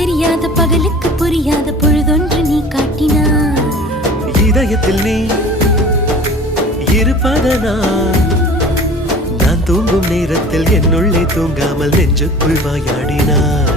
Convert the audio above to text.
தெரியாத பகலுக்கு புரியாத பொழுதொன்று நீ காட்டினாய். இதயத்தில் நீ இருப்பதனால் நான் தூங்கும் நேரத்தில் என்னுள்ளே தூங்காமல் நெஞ்சுக்குள் வாயாடினாய்.